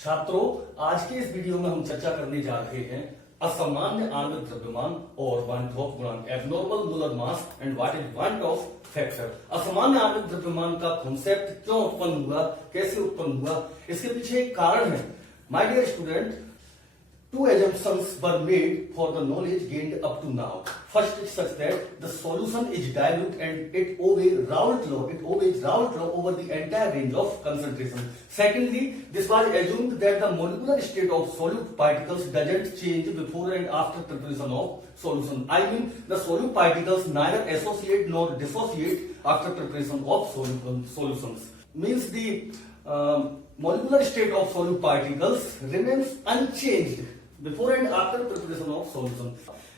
छात्रों, आज के इस वीडियो में हम चर्चा करने जा रहे हैं असामान्य आणविक द्रव्यमान और वन ऑफ गुणांक, abnormal molar mass and what is one of factor. असामान्य आणविक द्रव्यमान का कॉन्सेप्ट क्यों उत्पन्न हुआ, कैसे उत्पन्न हुआ, इसके पीछे एक कारण है। My dear student, two assumptions were made for the knowledge gained up to now. First is such that the solution is dilute and it obeys Raoult law. It obeys Raoult law over the entire range of concentration. Secondly, this was assumed that the molecular state of solute particles doesn't change before and after preparation of solution. I mean, the solute particles neither associate nor dissociate after preparation of solutions. Means the molecular state of solute particles remains unchanged before and after preparation of solution.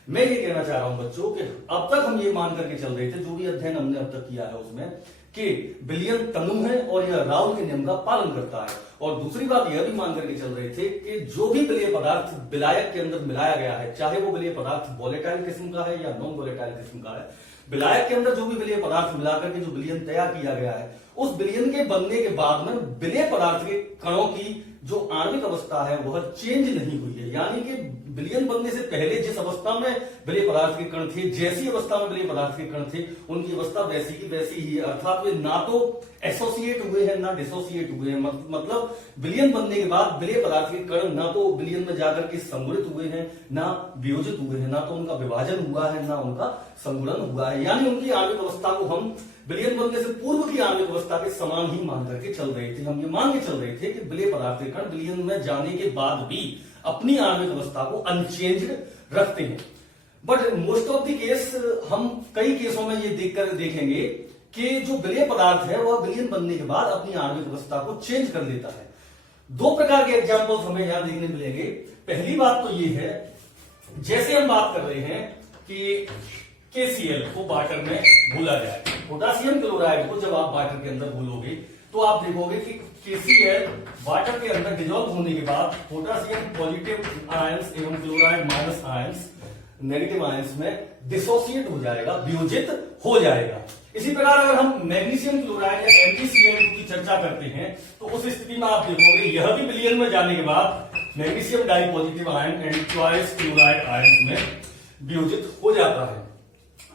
मैं ये कहना चाह रहा हूं बच्चों कि अब तक हम ये मान करके चल रहे थे, जो भी अध्ययन हमने अब तक किया है उसमें, कि विलयन तनु है और यह राउल के नियम का पालन करता है। और दूसरी बात यह भी मान करके चल रहे थे कि जो भी विलय पदार्थ विलायक के अंदर मिलाया गया है, चाहे वो विलय पदार्थ वोलेटाइल किस्म का है या नॉन वोलेटाइल किस्म का है, विलायक के अंदर जो भी विलय पदार्थ मिलाकर के जो विलयन तैयार किया गया है, उस विलयन के बनने के बाद में विलय पदार्थ के कणों की जो आणविक अवस्था है वह चेंज नहीं हुई है। यानी कि विलयन बनने से पहले जिस अवस्था में विलय पदार्थ के कण थे, जैसी अवस्था में विलय पदार्थ के कण थे, उनकी अवस्था वैसी की वैसी ही है। अर्थात वे ना तो एसोसिएट हुए हैं ना डिसोसिएट हुए हैं। मतलब विलयन बनने के बाद विलय पदार्थ के कण ना तो विलयन में जाकर के संगुणित हुए हैं ना वियोजित हुए हैं, ना तो उनका विभाजन हुआ है ना उनका संगुणन हुआ है। यानी उनकी आणविक अवस्था को हम विलयन बनने से पूर्व की आणविक अवस्था के समान ही मान करके चल रहे थे। हम ये मान के चल रहे थे कि विलय पदार्थ के कण विलयन में जाने के बाद भी अपनी आणविक अवस्था को अनचेंज्ड रखते हैं। But most of the case हम कई केसों में ये देखेंगे कि जो विलय पदार्थ है वह विलयन बनने के बाद अपनी आणविक अवस्था को चेंज कर लेता है। दो प्रकार के एग्जाम्पल्स हमें यहां देखने मिलेंगे। पहली बात तो ये है, जैसे हम बात कर रहे हैं कि KCl को वाटर में घोला जाए, पोटासियम क्लोराइड को जब आप वाटर के अंदर घोलोगे तो आप देखोगे कि KCl वाटर के अंदर डिजोल्व होने के बाद पोटासियम पॉजिटिव आयंस एवं chloride minus ions negative ions में डिसोसिएट हो जाएगा, वियोजित हो जाएगा। इसी प्रकार अगर हम मैग्नीशियम क्लोराइड या MgCl की चर्चा करते हैं तो उस स्थिति में आप देखोगे यह भी विलयन में जाने के बाद magnesium di positive ion and twice chloride ions में वियोजित हो जाता है।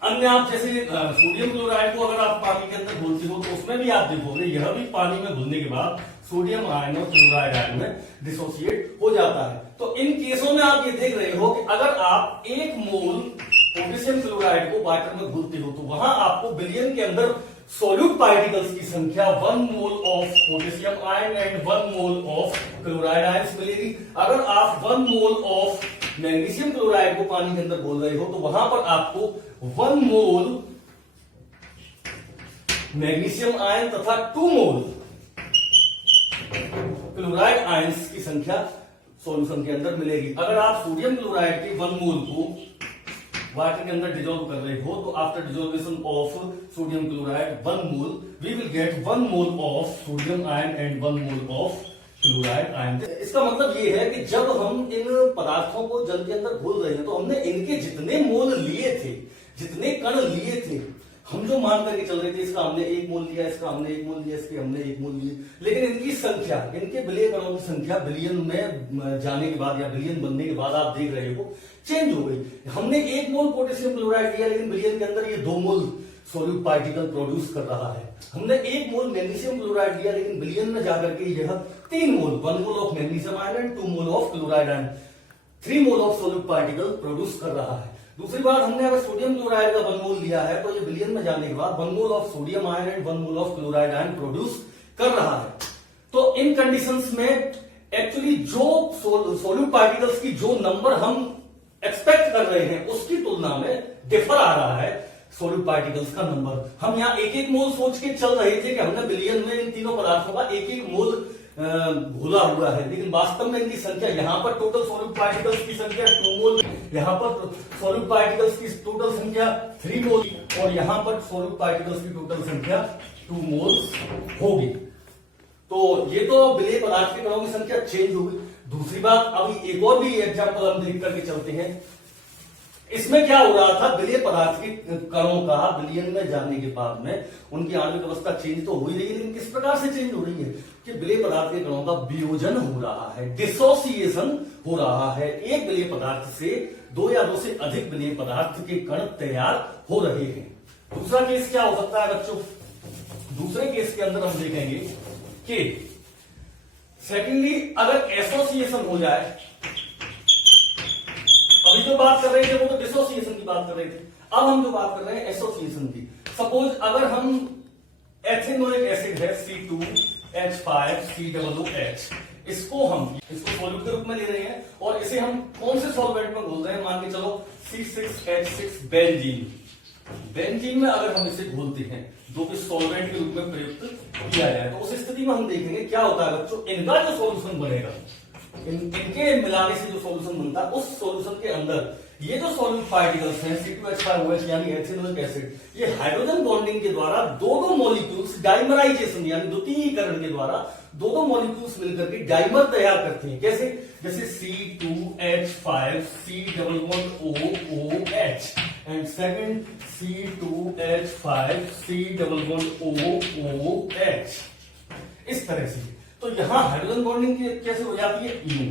अन्य आप जैसे सोडियम क्लोराइड को अगर आप पानी के अंदर घोलते हो तो उसमें भी आप देखोगे यह भी पानी में घुलने के बाद सोडियम आयन और क्लोराइड आयन में डिसोसिएट हो जाता है। तो इन केसों में आप ये देख रहे हो कि अगर आप एक मोल पोटेशियम क्लोराइड को वाटर में घोलते हो तो वहां आपको विलयन के अंदर सोल्यूट पार्टिकल्स की संख्या 1 mole of potassium ion and 1 mole of chloride ions मिलेगी। अगर आप 1 मोल ऑफ मैग्नीशियम क्लोराइड को पानी के अंदर घोल रहे हो तो वहां पर आपको 1 मोल मैग्नीशियम आयन तथा 2 मोल क्लोराइड आयंस की संख्या सॉल्यूशन के अंदर मिलेगी। अगर आप सोडियम क्लोराइड के 1 मोल को वाटर के अंदर डिजोल्व कर रहे हो तो after dissolution of sodium chloride 1 mole we will get 1 mole of sodium ion and 1 mole of chloride ion. इसका मतलब ये है कि जब हम इन पदार्थों को जल के अंदर घोल रहे हैं तो हमने इनके जितने मोल लिए थे, जितने कण लिए थे, हम जो मान करके चल रहे थे इसका हमने 1 मोल लिया, इसका हमने 1 मोल लिया, इसके हमने 1 मोल लिए, लेकिन इनकी संख्या, इनके विलय कणों की संख्या विलयन में जाने के बाद या विलयन बनने के बाद आप देख रहे हो चेंज हो गई। हमने 1 मोल पोटेशियम क्लोराइड लिया लेकिन विलयन के अंदर ये 2 मोल सोल्यूट पार्टिकल प्रोड्यूस कर रहा है। हमने 1 मोल मैग्नीशियम क्लोराइड लिया लेकिन विलयन में जाकर के यह 3 मोल 1 mole of magnesium ion and 2 mole of chloride ion 3 mole of solute particle produce कर रहा है। दूसरी बात, हमने अगर सोडियम क्लोराइड का 1 मोल लिया है तो ये विलयन में जाने के बाद 1 mole of sodium ion and 1 mole of chloride ion produce कर रहा है। तो इन कंडीशंस में एक्चुअली जो सोल्यूट पार्टिकल्स की जो नंबर हम एक्सपेक्ट कर रहे हैं उसकी तुलना में डिफर आ रहा है सोल्यूट पार्टिकल्स का नंबर। हम यहाँ 1-1 मोल सोच के चल रहे थे कि हमने विलयन में इन तीनों पदार्थों का 1-1 मोल घोला हुआ है, लेकिन वास्तव में इनकी संख्या यहाँ पर टोटल सोल्यूट पार्टिकल्स की संख्या 2 मोल, यहाँ पर सोल्यूट पार्टिकल्स की टोटल संख्या 3 मोल और यहाँ पर सोल्यूट पार्टिकल्स की टोटल संख्या 2 मोल होगी। तो ये तो विलय पदार्थ के कणों की संख्या चेंज होगी। दूसरी बात, अभी एक और भी एग्जाम्पल हम देख करके चलते हैं। इसमें क्या हो रहा था, विलय पदार्थ के कणों का विलयन में जाने के बाद में उनकी आणविक अवस्था चेंज तो हो ही रही है, लेकिन किस प्रकार से चेंज हो रही है। कि विलेय पदार्थ के कणों का वियोजन हो रहा है, डिसोसिएशन हो रहा है। एक विलेय पदार्थ से दो या दो से अधिक विलेय पदार्थ के कण तैयार हो रहे हैं। दूसरा केस क्या हो सकता है बच्चों? दूसरे केस के अंदर हम देखेंगे कि सेकेंडली अगर एसोसिएशन हो जाए, अभी जो बात कर रहे थे वो तो डिसोसिएशन की बात कर रहे थे, अब हम जो बात कर रहे हैं एसोसिएशन की। सपोज अगर हम एथेनोइक एसिड है C2H5COOH, इसको सॉल्यूट के रूप में ले रहे हैं और इसे हम कौन से सॉल्वेंट में घोल रहे हैं? मान के चलो C6H6 बेंजीन। बेंजीन में अगर हम इसे घोलते हैं जो कि सॉल्वेंट के रूप में प्रयुक्त किया जाए, तो उस स्थिति में हम देखेंगे क्या होता है बच्चों, इनका जो सॉल्यूशन बनेगा, इनके मिलाने से जो सॉल्यूशन बनता है, उस सॉल्यूशन के अंदर ये जो सॉल्यूट पार्टिकल्स हैं C2H5OH यानी एथेनोइक एसिड, ये हाइड्रोजन बॉन्डिंग के द्वारा दो मॉलिक्यूल्स डाइमराइजेशन यानी द्वितीयकरण के द्वारा दो मॉलिक्यूल्स मिलकर के डाइमर तैयार करते हैं। कैसे? जैसे C2H5COOH एंड सेकंड C2H5COOH, इस तरह से। तो यहां हाइड्रोजन बॉन्डिंग कैसे हो जाती है? यूं।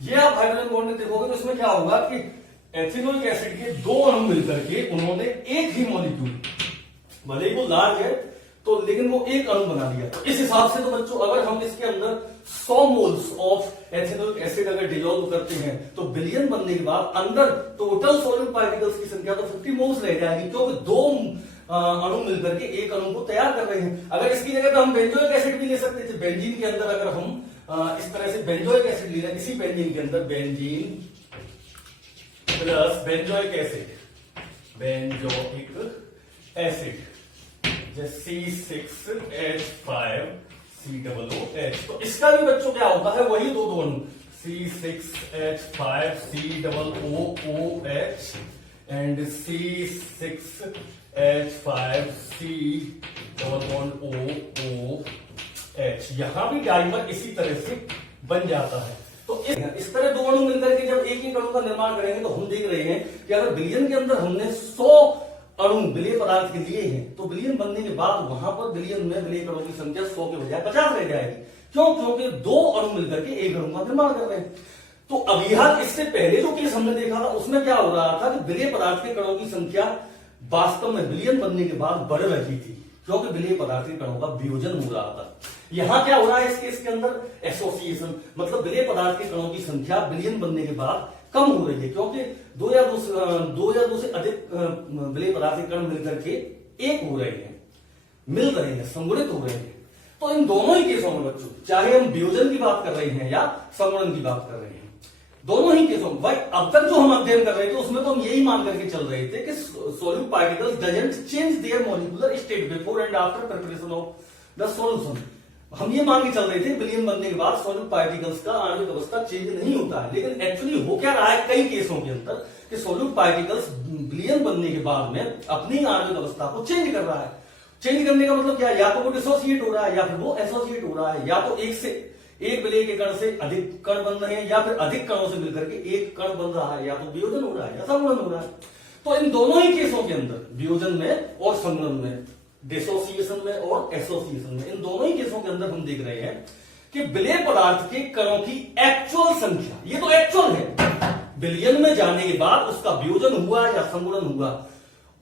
ये आप हाइड्रोजन बॉन्डिंग देखोगे तो इसमें क्या होगा कि एथिनोइक एसिड के दो अणु मिलकर के उन्होंने एक ही मॉलिक्यूल, भले ही वो लार्ज है तो लेकिन वो एक अणु बना दिया। तो इस हिसाब से तो बच्चों अगर हम इसके अंदर 100 मोल्स ऑफ एथिनोइक एसिड अगर डिजोल्व करते हैं तो विलयन बनने के बाद अंदर टोटल सॉल्यूट पार्टिकल्स की संख्या तो 50 मोल्स रह जाएगी, क्योंकि दो अणु मिलकर के एक अणु को तैयार कर रहे हैं। अगर इसकी जगह पे हम बेंजोइक एसिड भी ले सकते थे। बेंजीन के अंदर अगर हम इस तरह से बेंजोइक एसिड ले रहे हैं, इसी बेंजीन के अंदर बेंजीन प्लस बेंजोइक एसिड जैसे C6H5COOH, तो इसका भी बच्चों क्या होता है? वही दो अणु C6H5COOH एंड C6H5COOH, यहां भी डाइमर इसी तरह से बन जाता है। तो इस तरह दो अणु मिलकर के जब एक अणु का निर्माण करेंगे तो हम देख रहे हैं कि अगर विलयन के अंदर हमने 100 अणु विलेय पदार्थ के लिए हैं तो विलयन बनने के बाद वहां पर विलयन में विलेय कणों की संख्या 100 के बजाय 50 रह जाएगी। क्यों? क्योंकि दो अणु मिलकर के एक अणु का निर्माण कर रहे हैं। तो अभी इससे पहले जो केस हमने देखा था उसमें क्या हो रहा था कि विलेय पदार्थ के कणों की संख्या वास्तव में विलयन बनने के बाद बढ़ रही थी, क्योंकि विलेय पदार्थ के कणों का वियोजन हो रहा था। यहां क्या हो रहा है इस केस के अंदर? एसोसिएशन, मतलब विलेय पदार्थ के कणों की संख्या विलयन बनने के बाद कम हो रही है, क्योंकि दो या दो से अधिक विलेय पदार्थ के कण मिलकर के एक हो रहे हैं, मिल रहे हैं, संगुणित हो रहे हैं। तो इन दोनों ही केसों में बच्चों, चाहे हम वियोजन की बात कर रहे हैं या संगुणन की बात कर रहे हैं, दोनों ही केसों में भाई अब तक जो हम अध्ययन कर रहे थे उसमें तो हम यही मान करके चल रहे थे कि solute particles doesn't change their molecular state before and after preparation of the solution. हम ये मान के चल रहे थे विलयन बनने के बाद सॉल्यूट पार्टिकल्स का आणविक अवस्था चेंज नहीं होता है, लेकिन एक्चुअली हो क्या रहा है कई केसों के अंदर कि सॉल्यूट पार्टिकल्स विलयन बनने के बाद में अपनी आणविक अवस्था को चेंज कर रहा है। चेंज करने का मतलब क्या है? या तो वो डिसोसिएट हो रहा है या फिर वो एसोसिएट हो रहा है, या तो एक विलेय के कण से अधिक कण बन रहे हैं या फिर अधिक कणों से मिलकर के एक कण बन रहा है, या तो वियोजन हो रहा है या संगुणन हो रहा है। तो इन दोनों ही केसों के अंदर, वियोजन में और संगुणन में, डिसोसिएशन में और एसोसिएशन में, इन दोनों ही केसों के अंदर हम देख रहे हैं कि विलेय पदार्थ के कणों की एक्चुअल संख्या, ये तो एक्चुअल है, विलयन में जाने के बाद उसका वियोजन हुआ या संगुणन हुआ,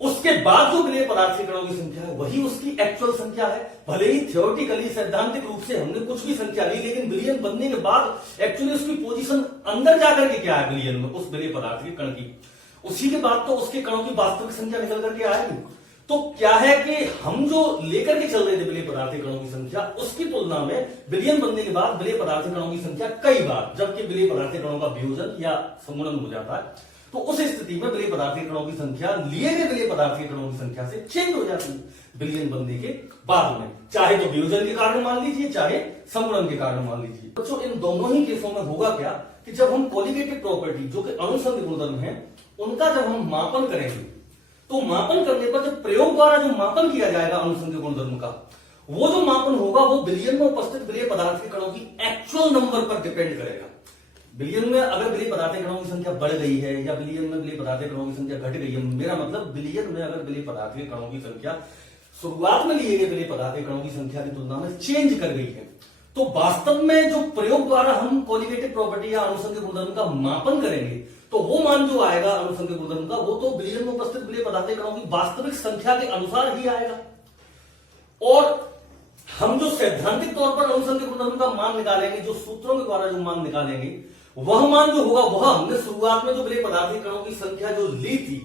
उसके बाद जो विलेय पदार्थ के कणों की संख्या है वही उसकी एक्चुअल संख्या है। भले ही थियोरेटिकली सैद्धांतिक रूप से हमने कुछ भी संख्या ली, लेकिन विलयन बनने के बाद एक्चुअली उसकी पोजीशन अंदर जाकर के क्या है विलयन में, उस विलेय पदार्थ के कण की, उसी के बाद तो उसके कणों की वास्तविक संख्या निकल करके आएगी। तो क्या है कि हम जो लेकर के चल रहे थे विलेय पदार्थ के कणों की संख्या, उसकी तुलना में विलयन बनने के बाद विलेय पदार्थ के कणों की संख्या कई बार, जबकि विलेय पदार्थ के कणों का वियोजन या संगुणन हो जाता है, तो उस स्थिति में विलेय पदार्थ के कणों की संख्या लिए गए विलेय पदार्थ के कणों की संख्या से चेंज हो जाती है विलयन बनने के बाद में, चाहे तो वियोजन के कारण मान लीजिए चाहे संगुणन के कारण मान लीजिए। तो इन दोनों ही केसों में होगा क्या कि जब हम कोलिगेटिव प्रॉपर्टी जो कि अणुसंघ गुणधर्म है उनका जब हम मापन करेंगे, तो मापन करने पर जब प्रयोग द्वारा जो मापन किया जाएगा अणुसंघ गुणधर्म का, वो जो मापन होगा वो विलयन में उपस्थित विलेय पदार्थ के कणों की एक्चुअल नंबर पर डिपेंड करेगा। विलयन में अगर विलेय पदार्थ के कणों की संख्या बढ़ गई है या विलयन में विलेय पदार्थ के कणों की संख्या घट गई है, मेरा मतलब विलयन में अगर विलेय पदार्थ के कणों की संख्या शुरुआत में लिए गए विलेय पदार्थ के कणों की संख्या की तुलना में चेंज कर गई है। तो वास्तव में जो प्रयोग द्वारा हम कोलिगेटिव प्रॉपर्टी या अनुसंघ गुणधर्म का मापन करेंगे तो वो मान जो आएगा अनुसंघ गुणधर्म का, वो तो विलयन में उपस्थित विलेय पदार्थ के कणों की वास्तविक संख्या के अनुसार ही आएगा। और हम जो सैद्धांतिक तौर पर अनुसंघ गुणधर्म का मान निकालेंगे, जो सूत्रों के द्वारा जो मान निकालेंगे, वह मान जो होगा वह हमने शुरुआत में जो विलेय पदार्थ के कणों की संख्या जो ली थी,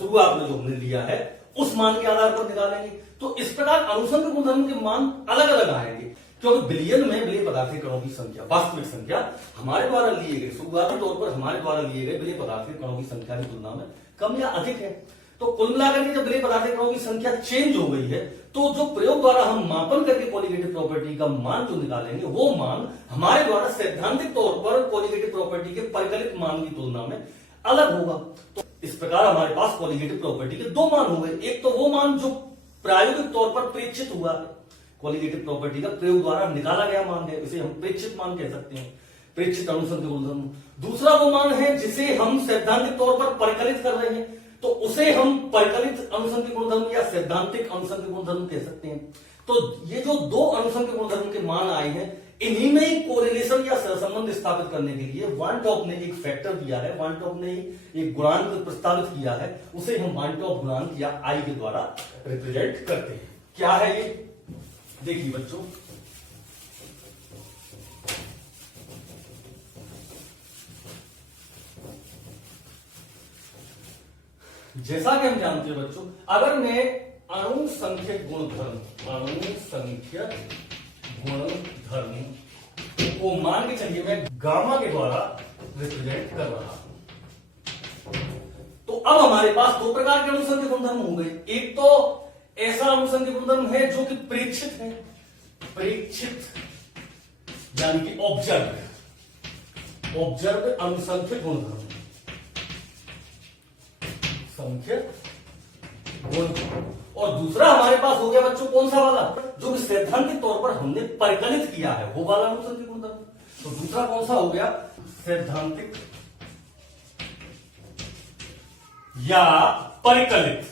शुरुआत में जो हमने लिया है उस मान के आधार पर निकालेंगे। तो इस प्रकार अनुसंघ गुणधर्म के मान अलग अलग आएंगे, क्योंकि विलयन में विलेय पदार्थ के कणों की संख्या, वास्तविक संख्या हमारे द्वारा लिए गए, शुरुआती तौर पर हमारे द्वारा लिए गए विलेय पदार्थ के कणों की संख्या की तुलना में कम या अधिक है। तो कुल मिलाकर के जब विलेय पदार्थ के कणों की संख्या चेंज हो गई है, तो जो प्रयोग द्वारा हम मापन करके कोलिगेटिव प्रॉपर्टी का मान जो निकालेंगे, वो मान हमारे द्वारा सैद्धांतिक तौर पर कोलिगेटिव प्रॉपर्टी के परिकलित मान की तुलना में अलग होगा। तो इस प्रकार हमारे पास कोलिगेटिव प्रॉपर्टी के दो मान हो गए। एक तो वो मान जो प्रायोगिक तौर पर प्रेक्षित हुआ है, कोलिगेटिव प्रॉपर्टी का प्रयोग द्वारा निकाला गया मान है, इसे हम प्रेक्षित मान कह सकते हैं, प्रेक्षित अनुसंघ गुणधर्म। दूसरा वो मान है जिसे हम सैद्धांतिक तौर पर परिकलित कर रहे हैं, तो उसे हम परिकलित अनुसंघ गुणधर्म या सैद्धांतिक अनुसंघ गुणधर्म कह सकते हैं। तो ये जो दो अनुसंघ गुणधर्म के मान आए हैं, इन्हीं में ही कोरिलेशन या सहसंबंध स्थापित करने के लिए वान टॉप ने एक फैक्टर दिया है, वान टॉप ने एक गुणांक प्रस्तावित किया है, उसे हम वान टॉप गुणांक या आई के द्वारा रिप्रेजेंट करते हैं। क्या है ये, देखिए बच्चों, जैसा कि हम जानते हैं बच्चों, अगर मैं अणुसंख्यक गुणधर्म को मान के चलिए मैं गामा के द्वारा रिप्रेजेंट कर रहा हूं, तो अब हमारे पास दो प्रकार के अनुसंख्यक गुणधर्म हो गए। एक तो ऐसा अनुसंख्यक गुणधर्म है जो कि प्रेक्षित है, प्रेक्षित यानी कि ऑब्जर्व अनुसंख्यक गुणधर्म, संख्यक गुण। और दूसरा हमारे पास हो गया बच्चों कौन सा वाला, जो कि सैद्धांतिक तौर पर हमने परिकलित किया है, वो वाला अनुसंख्यक गुणधर्म। तो दूसरा कौन सा हो गया, सैद्धांतिक या परिकलित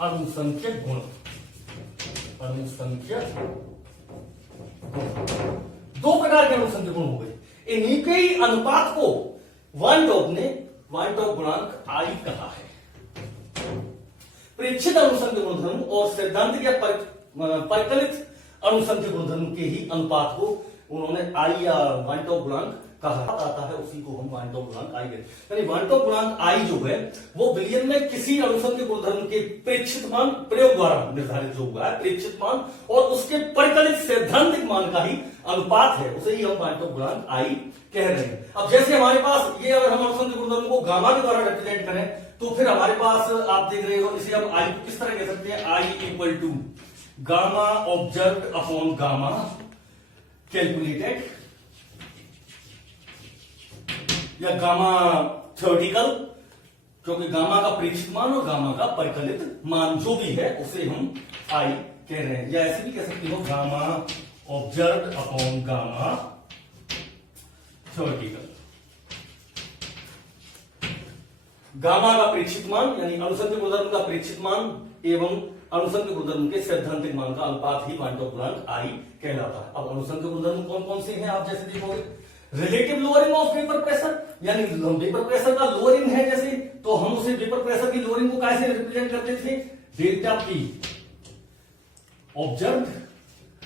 अनुसंख्यक गुण, दो प्रकार के अनुसंख्यक गुण हो गए। इन्हीं के ही अनुपात को वान टॉप गुणांक आई कहा है। प्रेक्षित अनुसंख्यक गुणधर्म और सैद्धांतिक या परिकलित अनुसंख्यक गुणधर्म के ही अनुपात को उन्होंने आई या वान टॉप गुणांक कहा आता है, उसी को हम वान टॉप गुणांक आई कहते हैं। यानी वान टॉप गुणांक आई जो है वो विलयन में किसी अनुसंख्यक गुणधर्म के प्रेक्षित मान प्रयोग द्वारा निर्धारित जो हुआ है प्रेक्षित मान, और उसके परिकलित सैद्धांतिक मान का ही अनुपात है, उसे ही हम वान टॉप गुणांक आई कह रहे हैं। अब जैसे हमारे पास ये, अगर हम अनुसंख्यक गुणधर्म को गामा के द्वारा रिप्रेजेंट करें, तो फिर हमारे पास आप देख रहे हो, इसे हम आई को किस तरह कह सकते हैं, i equal to gamma observed upon gamma calculated, या गामा थ्योरेटिकल, क्योंकि गामा का प्रेक्षित मान और गामा का परिकलित मान जो भी है उसे हम आई कह रहे हैं। या ऐसे भी कह सकते हो gamma observed upon gamma theoretical. Gamma का प्रेक्षित मान यानी अनुसंख्यक गुणधर्म का प्रेक्षित मान एवं अनुसंख्यक गुणधर्म के सैद्धांतिक मान का अनुपात ही वान टॉप गुणांक आई कहलाता है। अब अनुसंख्यक गुणधर्म कौन कौन से हैं आप जैसे देखोगे, relative lowering of vapour pressure, यानी वेपर प्रेशर का लोअरिंग है जैसे, तो हम उसे वेपर प्रेशर की लोअरिंग को कैसे रिप्रेजेंट करते थे, delta P observed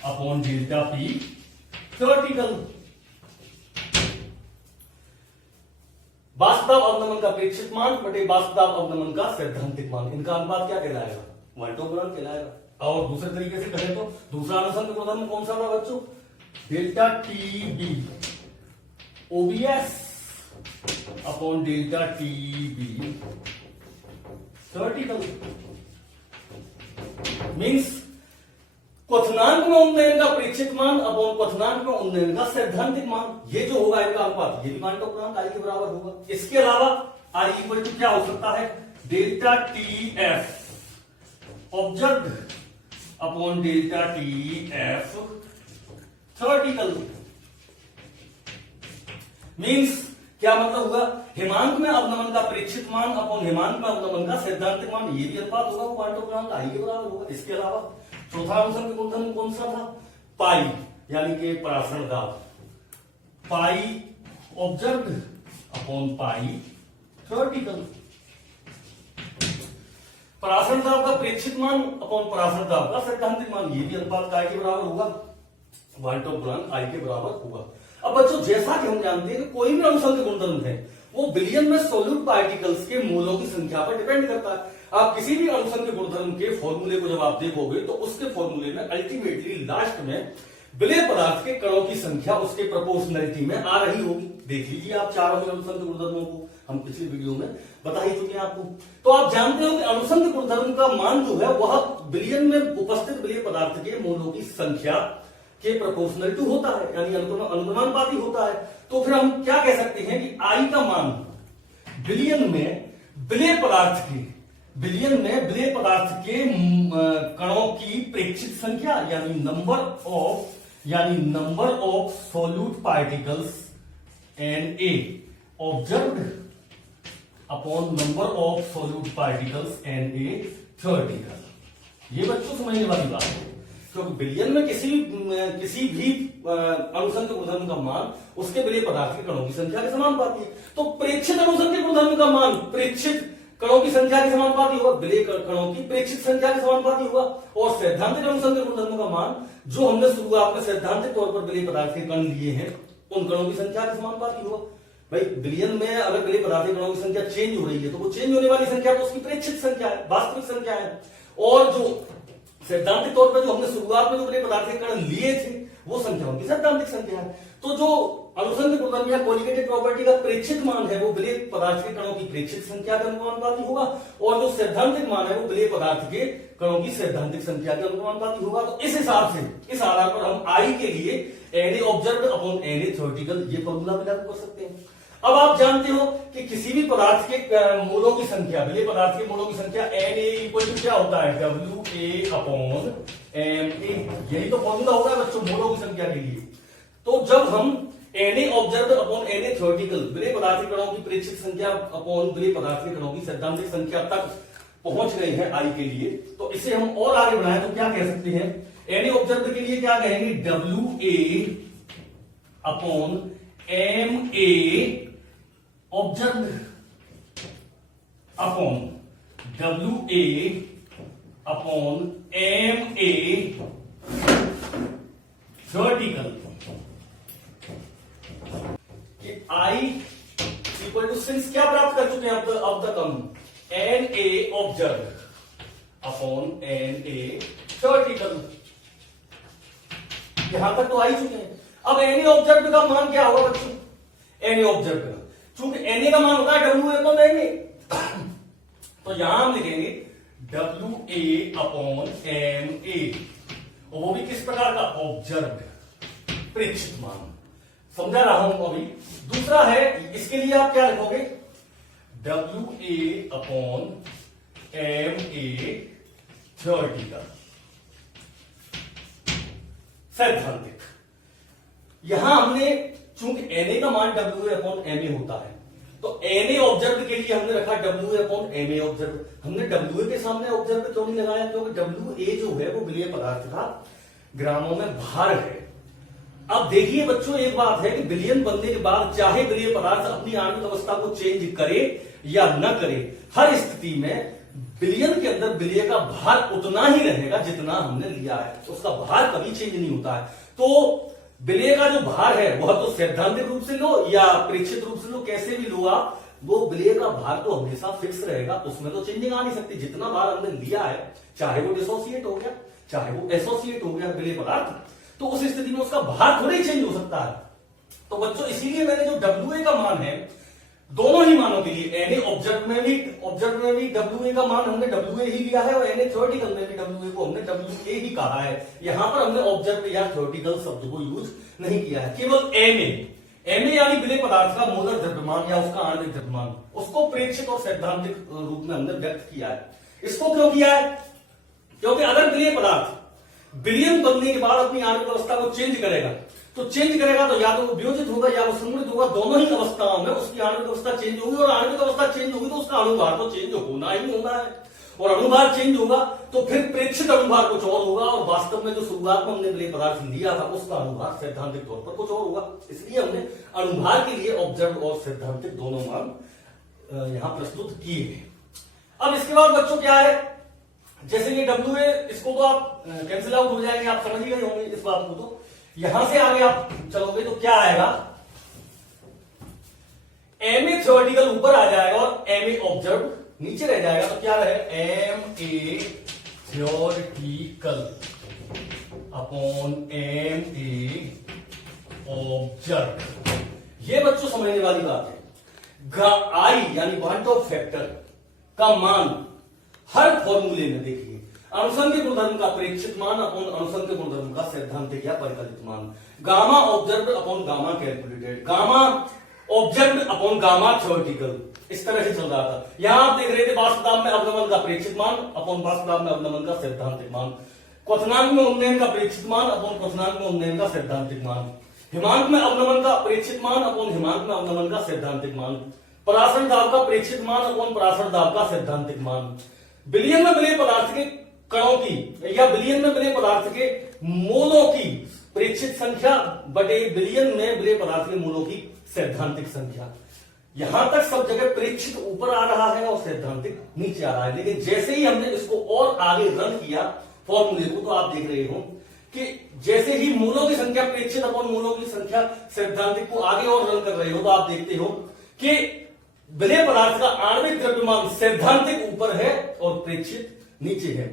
upon delta P theoretical. वाष्प दाब अवनमन का प्रेक्षित मान बटे वाष्प दाब अवनमन का सैद्धांतिक मान, इनका अनुपात क्या कहलाएगा, वान टॉप गुणांक कहलाएगा। और दूसरे तरीके से कहें तो दूसरा अनुसंख्यक गुणधर्म कौन सा था बच्चों, delta T B obs upon delta T B theoretical. Means क्वथनांक में उन्नयन का प्रेक्षित मान अपॉन क्वथनांक में उन्नयन का सैद्धांतिक मान, ये जो होगा इनका अनुपात ये भी वान टॉप गुणांक आई के बराबर होगा। इसके अलावा आई इक्वल टू क्या हो सकता है, delta T F observed upon delta T F theoretical. Means क्या मतलब हुआ? हिमांक में अवनमन का प्रेक्षित मान अपॉन हिमांक में अवनमन का सैद्धांतिक मान, ये भी अनुपात होगा वो क्वांटम गुणांक आई के बराबर होगा। इसके अलावा चौथा अनुसंध गुणधर्म कौन सा था? पाई, यानी कि परासरण दाब, पाई ऑब्जर्व्ड अपॉन पाई थ्योरेटिकल। परासरण दाब का प्रेक्षित मान अपॉन परासरण दाब का सैद्धांतिक मान, ये भी अनुपात आई के बराबर होगा, क्वांटम गुणांक आई के बराबर होगा। अब बच्चों जैसा कि हम जानते हैं कि कोई भी अनुसंध गुणधर्म है वो बिलियन में सोल्यूट पार्टिकल्स के मोलों की संख्या पर डिपेंड करता है। आप किसी भी अनुसंध गुणधर्म के फॉर्मूले को जब आप देखोगे तो उसके फॉर्मूले में अल्टीमेटली लास्ट में विलेय पदार्थ के कणों की संख्या उसके प्रोपोर्शनलिटी में आ रही होगी। देख लीजिए आप चारों ही अनुसंध गुणधर्मों को, हम पिछली वीडियो में बता ही चुके हैं आपको। तो आप जानते हो कि अनुसंध गुणधर्म का मान जो है वह बिलियन में उपस्थित विलेय पदार्थ के मोलों की संख्या के प्रोपोर्शनल टू होता है, यानी अनुपाती होता है। तो फिर हम क्या कह सकते हैं कि आई का मान बिलियन में विलेय पदार्थ के कणों की प्रेक्षित संख्या यानी number of solute particles and A observed upon number of solute particles and A theoretical. ये बच्चों समझने वाली बात है, क्योंकि बिलियन में किसी भी अनुसंध गुणधर्म का मान उसके विलेय पदार्थ के कणों की संख्या के समानुपाती है। तो प्रेक्षित अनुसंध गुणधर्म का मान प्रेक्षित कणों की संख्या के समानुपाती होगा, विलेय कणों की प्रेक्षित संख्या के समानुपाती होगा। और सैद्धांतिक अनुसंध गुणधर्म का मान जो हमने शुरुआत में सैद्धांतिक तौर पर विलेय पदार्थ के कण लिए हैं उन कणों की संख्या के समानुपाती होगा। भाई बिलियन में अगर विलेय पदार्थ के कणों की संख्या चेंज हो रही है तो वो चेंज होने वाली संख्या तो उसकी प्रेक्षित संख्या है, वास्तविक संख्या है। और जो सैद्धांतिक तौर पर जो हमने शुरुआत में जो विलेय पदार्थ के कण लिए थे वो संख्या उनकी सैद्धांतिक संख्या है। तो जो अनुसंध गुणधर्म या कोलिगेटेड प्रॉपर्टी का प्रेक्षित मान है वो विलेय पदार्थ के कणों की प्रेक्षित संख्या के अनुपाती होगा, और जो सैद्धांतिक मान है वो विलेय पदार्थ के कणों की सैद्धांतिक संख्या के अनुपाती होगा। तो इस हिसाब से, इस आधार पर हम आई के लिए N A observed upon N A theoretical ये फॉर्मूला भी लागू कर सकते हैं। अब आप जानते हो कि किसी भी पदार्थ के मोलों की संख्या, विलेय पदार्थ के मोलों की संख्या एन ए इक्वल टू क्या होता है? W A upon M A. यही तो फॉर्मूला होगा बच्चों मोलों की संख्या के लिए। तो जब हम N A observed upon N A theoretical विलेय पदार्थ के कणों की प्रेक्षित संख्या अपॉन विलेय पदार्थ के कणों की सैद्धांतिक संख्या तक पहुंच गए हैं आई के लिए, तो इसे हम और आगे बढ़ाएं तो क्या कह सकते हैं? एन ए ऑब्जर्व्ड के लिए क्या कहेंगे? W A upon M A observe upon W A upon M A theoretical. I equal to since क्या प्राप्त कर चुके हैं अब तक हम? N A observe upon N A theoretical. यहां तक तो आ ही चुके हैं। अब एन ए ऑब्जर्व का मान क्या होगा बच्चों? एन ए ऑब्जर्व का, चूंकि एन ए का मान होता है W A upon N A, तो यहां हम लिखेंगे W A upon M A, और वो भी किस प्रकार का? ऑब्जर्व, प्रेक्षित मान। समझा रहा हूं अभी। दूसरा है, इसके लिए आप क्या लिखोगे? W A upon M A theoretical, सैद्धांतिक। यहां हमने चूंकि एन ए का मान W A upon M A होता है, तो एन ए ऑब्जर्व के लिए हमने रखा W A upon M A observe. हमने डब्ल्यू ए के सामने ऑब्जर्व क्यों नहीं लगाया? क्योंकि डब्ल्यू ए जो है वो विलेय पदार्थ का ग्रामों में भार है। अब देखिए बच्चों, एक बात है कि बिलियन बनने के बाद चाहे विलेय पदार्थ अपनी आणविक अवस्था को चेंज करे या न करे, हर स्थिति में बिलियन के अंदर विलेय का भार उतना ही रहेगा जितना हमने लिया है, तो उसका भार कभी चेंज नहीं होता है। तो विलेय का जो भार है वह तो सैद्धांतिक रूप से लो या प्रेक्षित रूप से लो, कैसे भी लो आप, वो विलेय का भार तो हमेशा फिक्स रहेगा, उसमें तो चेंजिंग आ नहीं सकती। जितना भार हमने लिया है, चाहे वो डिसोसिएट हो गया चाहे वो एसोसिएट हो गया विलेय पदार्थ, तो उस स्थिति में उसका भार थोड़ा ही चेंज हो सकता है। तो बच्चों इसीलिए मैंने जो डब्ल्यू ए का मान है दोनों ही मानों के लिए, एन ए ऑब्जर्व में भी डब्ल्यू ए का मान हमने डब्ल्यू ए ही लिया है, और एन ए थ्योरेटिकल में भी डब्ल्यू ए को हमने डब्ल्यू ए ही कहा है। यहां पर हमने ऑब्जर्व या थ्योरेटिकल शब्द को यूज नहीं किया है, केवल एम ए यानी विलेय पदार्थ का मोलर द्रव्यमान या उसका आणविक द्रव्यमान, उसको प्रेक्षित और सैद्धांतिक रूप में हमने व्यक्त किया है। इसको क्यों किया है? क्योंकि अगर विलेय पदार्थ विलियन बनने के बाद अपनी आणविक अवस्था को चेंज करेगा तो चेंज करेगा तो या तो वो वियोजित होगा या वो संगुणित होगा, दोनों ही अवस्थाओं में उसकी आणविक अवस्था चेंज होगी, और आणविक अवस्था चेंज होगी तो उसका अणुभार तो चेंज होना ही होना है, और अणुभार चेंज होगा तो फिर प्रेक्षित अणुभार कुछ और होगा, और वास्तव में जो शुरुआत में हमने विलेय पदार्थ लिया था उसका अणुभार सैद्धांतिक तौर पर कुछ और होगा। इसलिए हमने अणुभार के लिए ऑब्जर्व और सैद्धांतिक दोनों मान यहां प्रस्तुत किए हैं। अब इसके बाद बच्चों क्या है, जैसे ये W है, इसको तो आप कैंसिल आउट हो जाएंगे, आप समझ ही गए होंगे इस बात को। तो यहां से आगे आप चलोगे तो क्या आएगा, MA थ्योरेटिकल ऊपर आ जाएगा और MA ऑब्जर्व नीचे रह जाएगा, तो क्या रहे MA theoretical upon MA observe. ये बच्चों समझने वाली बात है। I यानी वांट ऑफ फैक्टर का मान हर फॉर्मूले में देखिए, अनुसंध गुणधर्म का प्रेक्षित मान अपॉन अनुसंध गुणधर्म का सैद्धांतिक या परिकलित मान, gamma observe upon gamma calculated, gamma observe upon gamma theoretical, इस तरह से चल रहा था। यहां आप देख रहे थे वाष्पदाब में अवनमन का प्रेक्षित मान अपॉन वाष्पदाब में अवनमन का सैद्धांतिक मान, क्वथनांक में उन्नयन का प्रेक्षित मान अपॉन क्वथनांक में उन्नयन का सैद्धांतिक मान, हिमांक में अवनमन का प्रेक्षित मान अपॉन हिमांक में अवनमन का सैद्धांतिक मान, पराशर दाब का प्रेक्षित मान अपॉन पराशर दाब का सैद्धांतिक मान, विलयन में विलेय पदार्थ के कणों की या विलयन में विलेय पदार्थ के मोलों की प्रेक्षित संख्या बटे विलयन में विलेय पदार्थ के मोलों की सैद्धांतिक संख्या। यहां तक सब जगह प्रेक्षित ऊपर आ रहा है और सैद्धांतिक नीचे आ रहा है, लेकिन जैसे ही हमने इसको और आगे रन किया फॉर्मूले को, तो आप देख रहे हो कि जैसे ही मूलों की संख्या प्रेक्षित अपॉन मूलों की संख्या सैद्धांतिक को आगे और रन कर रहे हो, तो आप देखते हो कि विलेय पदार्थ का आणविक द्रव्यमान सैद्धांतिक ऊपर है और प्रेक्षित नीचे है।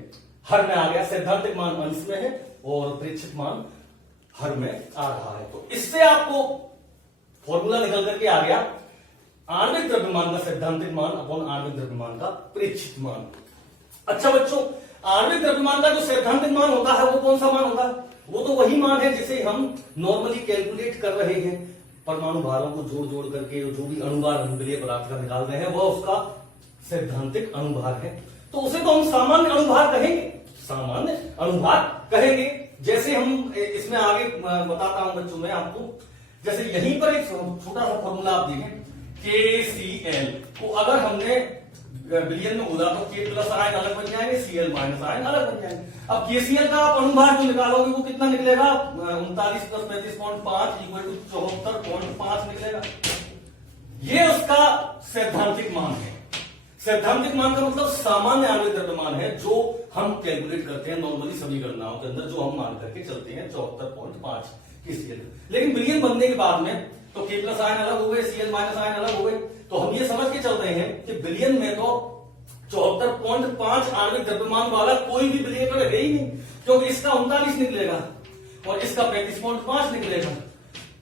हर में आ गया, सैद्धांतिक मान अंश में है और प्रेक्षित मान हर में आ रहा है। तो इससे आपको फॉर्मूला निकल करके आ गया आणविक द्रव्यमान का सैद्धांतिक मान अपॉन आणविक द्रव्यमान का प्रेक्षित मान। अच्छा बच्चों, आणविक द्रव्यमान का जो सैद्धांतिक मान होता है वो कौन सा मान होता है? वो तो वही मान है जिसे हम नॉर्मली कैलकुलेट कर रहे हैं, परमाणु भारों को जोड़ जोड़ करके जो भी अणुभार हम विलेय पदार्थ का निकाल रहे हैं वह उसका सैद्धांतिक अणुभार है। तो उसे तो हम सामान्य अणुभार कहेंगे, सामान्य अणुभार कहेंगे। जैसे हम इसमें आगे बताता हूं बच्चों में आपको, जैसे यहीं पर एक छोटा सा फॉर्मूला आप देखें, KCl को अगर हमने विलयन में बोला तो K प्लस आयन अलग बन जाएंगे, Cl माइनस आयन अलग बन जाएंगे। अब KCl का आप अणुभार जो निकालोगे वो कितना निकलेगा? 39 प्लस 35.5 इक्वल टू 74.5 निकलेगा। ये उसका सैद्धांतिक मान है। सैद्धांतिक मान का मतलब सामान्य आणविक द्रव्यमान है जो हम कैलकुलेट करते हैं नॉर्मली सभी गणनाओं के अंदर, जो हम मान करके चलते हैं 74.5 KCl। लेकिन विलयन बनने के बाद में तो K प्लस आयन अलग हो गए, Cl माइनस आयन अलग हो गए, तो हम ये समझ के चल रहे हैं कि विलयन में तो 74.5 आणविक द्रव्यमान वाला कोई भी विलय कण है ही नहीं, क्योंकि इसका 39 निकलेगा और इसका 35.5 निकलेगा।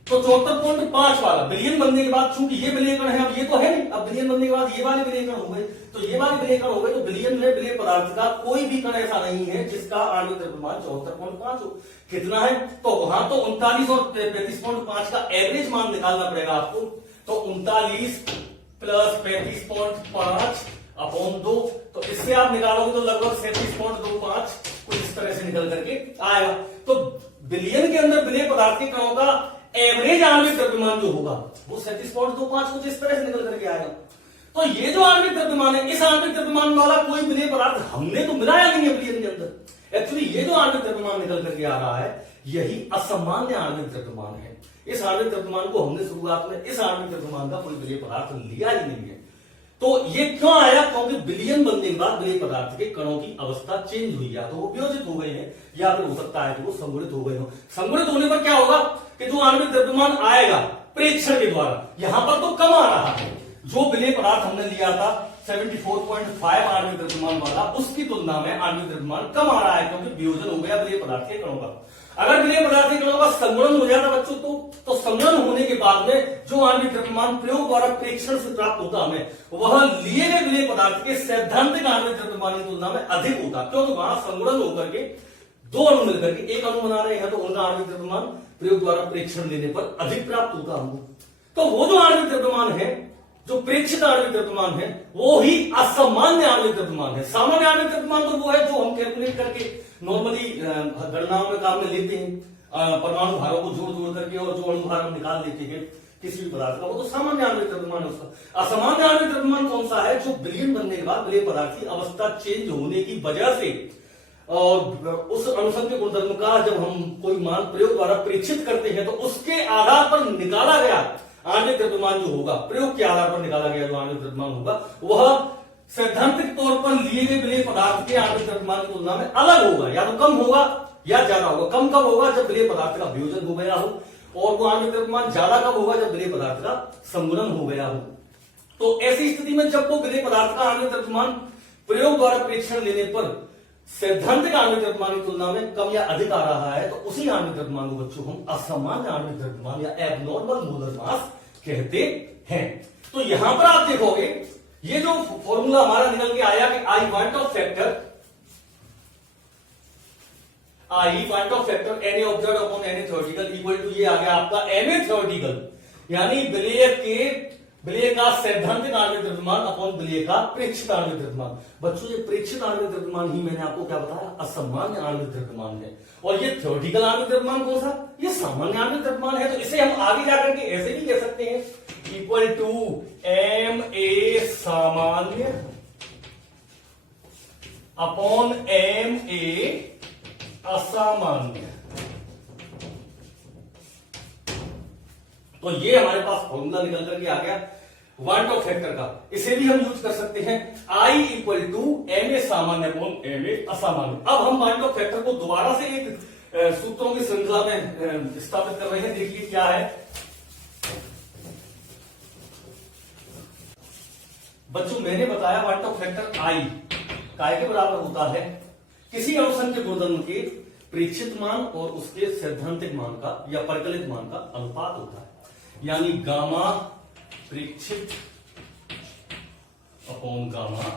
तो 74.5 वाला विलयन बनने के बाद, चूंकि ये विलय कण है, अब ये तो है नहीं, अब विलयन बनने के बाद ये वाले विलय कण हो गए, तो ये वाले विलय कण हो गए, तो विलयन में विलय पदार्थ का कोई भी कण ऐसा नहीं है जिसका आणविक द्रव्यमान 74.5 हो। कितना है? तो वहां तो 39 और 35.5 का एवरेज मान निकालना पड़ेगा आपको, तो 39 प्लस 35.5 अपॉन 2, तो इससे आप निकालोगे तो लगभग 37.25 कुछ इस तरह से निकल करके आएगा। तो विलयन के अंदर विलय पदार्थ के कणों का एवरेज आणविक द्रव्यमान जो होगा वो 37.25 कुछ इस तरह से निकल करके आएगा। तो ये जो आणविक द्रव्यमान है, इस आणविक द्रव्यमान वाला कोई विलय पदार्थ हमने तो मिलाया नहीं है विलयन के अंदर। एक्चुअली ये जो आणविक द्रव्यमान निकल करके आ रहा है यही असामान्य आणविक द्रव्यमान है। इस आणविक द्रव्यमान को हमने शुरुआत में इस आणविक द्रव्यमान का कोई विलय पदार्थ लिया ही नहीं है। तो ये क्यों आया? क्योंकि विलयन बनने के बाद विलय पदार्थ के कणों की अवस्था चेंज हुई, या तो वो वियोजित हो गए हैं या फिर हो सकता है कि वो संगुणित हो गए हो। संगुणित होने पर क्या होगा कि जो आणविक द्रव्यमान आएगा प्रेक्षण के द्वारा, यहां पर तो कम आ रहा है। जो विलय पदार्थ हमने लिया था 74.5 आणविक द्रव्यमान वाला, उसकी तुलना में आणविक द्रव्यमान कम आ रहा है, क्योंकि वियोजन हो गया विलय पदार्थ के कणों का। अगर विलय पदार्थ के कणों का संगुणन हो जाता बच्चों, तो संगुणन होने के बाद में जो आणविक द्रव्यमान प्रयोग द्वारा प्रेक्षण से प्राप्त होता हमें, वह लिए गए विलय पदार्थ के सैद्धांतिक आणविक द्रव्यमान की तुलना में अधिक होता, क्योंकि वहां संगुणन होकर के दो अणु मिलकर के एक अणु बना रहे हैं, तो उनका आणविक द्रव्यमान प्रयोग द्वारा प्रेक्षण लेने पर अधिक प्राप्त होता हमको। तो वो जो आणविक द्रव्यमान है, जो प्रेक्षित आणविक द्रव्यमान है, वो ही असामान्य आणविक द्रव्यमान है। सामान्य आणविक द्रव्यमान तो वो है जो हम कैलकुलेट करके नॉर्मली गणनाओं में काम में लेते हैं। परमाणु भारों को जोड़ जोड़ करके और जो अणु भार हम निकाल लेते हैं किसी भी पदार्थ का, वो तो सामान्य आणविक द्रव्यमान है उसका। असामान्य आणविक द्रव्यमान कौन सा है? जो विलीन बनने के बाद विलेय पदार्थ की अवस्था चेंज होने की वजह से और उस अनुसंध गुणधर्म का जब हम कोई मान प्रयोग द्वारा परीक्षित करते हैं तो उसके आधार पर निकाला गया आणविक द्रव्यमान जो होगा, प्रयोग के आधार पर निकाला गया जो आणविक द्रव्यमान होगा, वह सैद्धांतिक तौर पर लिए गए विलेय पदार्थ के आणविक द्रव्यमान की तुलना में अलग होगा, या तो कम होगा या ज्यादा होगा। कम कब होगा? जब विलेय पदार्थ का वियोजन हो गया हो, और वो आणविक द्रव्यमान ज्यादा कब होगा? जब विलेय पदार्थ का संगुणन हो गया हो। तो ऐसी स्थिति में जब वो विलेय पदार्थ का आणविक द्रव्यमान प्रयोग द्वारा परीक्षण लेने पर सैद्धांतिक आणविक द्रव्यमान की तुलना में कम या अधिक आ रहा है, तो उसी आणविक द्रव्यमान को बच्चों हम असामान्य आणविक द्रव्यमान या एबनॉर्मल मोलर मास कहते हैं। तो यहां पर आप देखोगे ये जो फॉर्मूला हमारा निकल के आया कि i want of factor N observe upon N theoretical equal to ये आ गया आपका एन थ्योरेटिकल, यानी विलेय का सैद्धांतिक आणविक द्रव्यमान अपॉन विलेय का प्रेक्षित आणविक द्रव्यमान। बच्चों ये प्रेक्षित आणविक द्रव्यमान ही मैंने आपको क्या बताया? असामान्य आणविक द्रव्यमान है। और ये थ्योरेटिकल आणविक द्रव्यमान कौन सा? ये सामान्य आणविक द्रव्यमान है। तो इसे हम आगे जाकर के ऐसे भी कह सकते हैं, इक्वल टू एम ए सामान्य अपॉन एम ए असामान्य। तो ये हमारे पास फॉर्मूला निकल करके आ गया वांट ऑफ फैक्टर का। इसे भी हम यूज कर सकते हैं, i equal to M A सामान्य अपॉन एम ए असामान्य। अब हम वांट ऑफ फैक्टर को दोबारा से एक सूत्रों की श्रृंखला में स्थापित कर रहे हैं। देखिए क्या है बच्चों, मैंने बताया वांट ऑफ फैक्टर आई काय के बराबर होता है किसी अनुसंध गुणधर्म के प्रेक्षित मान और उसके सैद्धांतिक मान का या परिकलित मान का अनुपात होता है, यानी गामा प्रेक्षित अपॉन गामा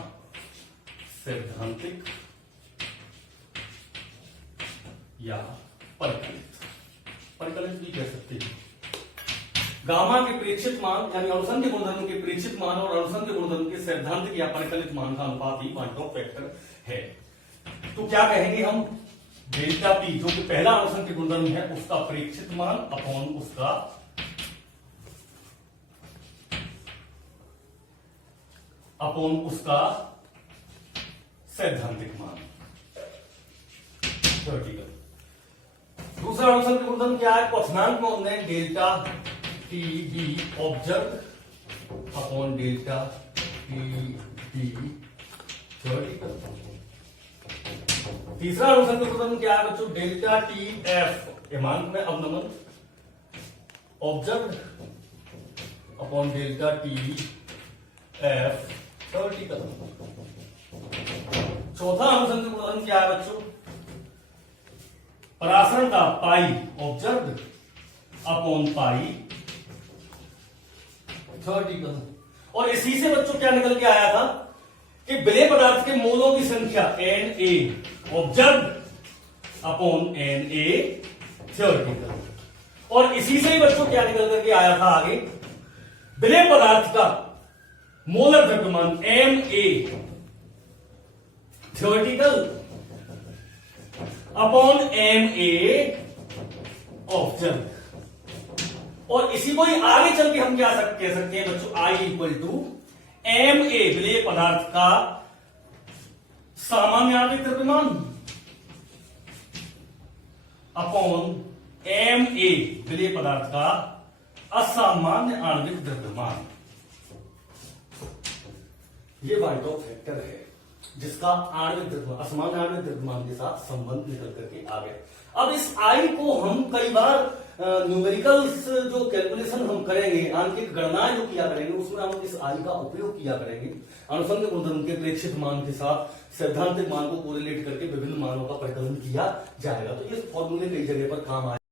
सैद्धांतिक या परिकलित भी कह सकते हैं। गामा के प्रेक्षित मान यानी अनुसंध गुणधर्म के प्रेक्षित मान और अनुसंध गुणधर्म के सैद्धांतिक या परिकलित मान का अनुपात ही वांट ऑफ फैक्टर है। तो क्या कहेंगे हम? डेल्टा पी जो कि पहला अनुसंध गुणधर्म है उसका प्रेक्षित मान अपॉन उसका सैद्धांतिक मान थ्योरेटिकल। दूसरा अनुसंध गुणधर्म क्या है? क्वथनांक में हमने delta T B observe upon delta T B theoretical. तीसरा अनुसंध गुणधर्म क्या है बच्चों? डेल्टा टी एफ एमांक में अवनमन observe upon delta T F theoretical. चौथा अनुसंध गुणधर्म क्या है बच्चों? परासरण का pi observe upon pi theoretical. और इसी से बच्चों क्या निकल के आया था कि विलेय पदार्थ के मोलों की संख्या N A observe upon N A theoretical. और इसी से ही बच्चों क्या निकल करके आया था आगे? विलेय पदार्थ का मोलर द्रव्यमान M A theoretical upon M A observe. और इसी को ही आगे चल के हम क्या कह सकते हैं बच्चों? आई इक्वल टू एम ए विलेय पदार्थ का सामान्य आणविक द्रव्यमान अपॉन एम ए विलेय पदार्थ का असामान्य आणविक द्रव्यमान। ये वांट ऑफ फैक्टर है जिसका आणविक द्रव्यमान असामान्य आणविक द्रव्यमान के साथ संबंध निकल करके आ गया। अब इस आई को हम कई बार न्यूमेरिकल्स जो कैलकुलेशन हम करेंगे, आंतरिक गणनाएं जो किया करेंगे, उसमें हम इस आई का उपयोग किया करेंगे। अनुसंध गुणधर्म के प्रेक्षित मान के साथ सैद्धांतिक मान को कोरिलेट करके विभिन्न मानों का परिकलन किया जाएगा। तो ये फॉर्मूले कई जगह पर काम आए।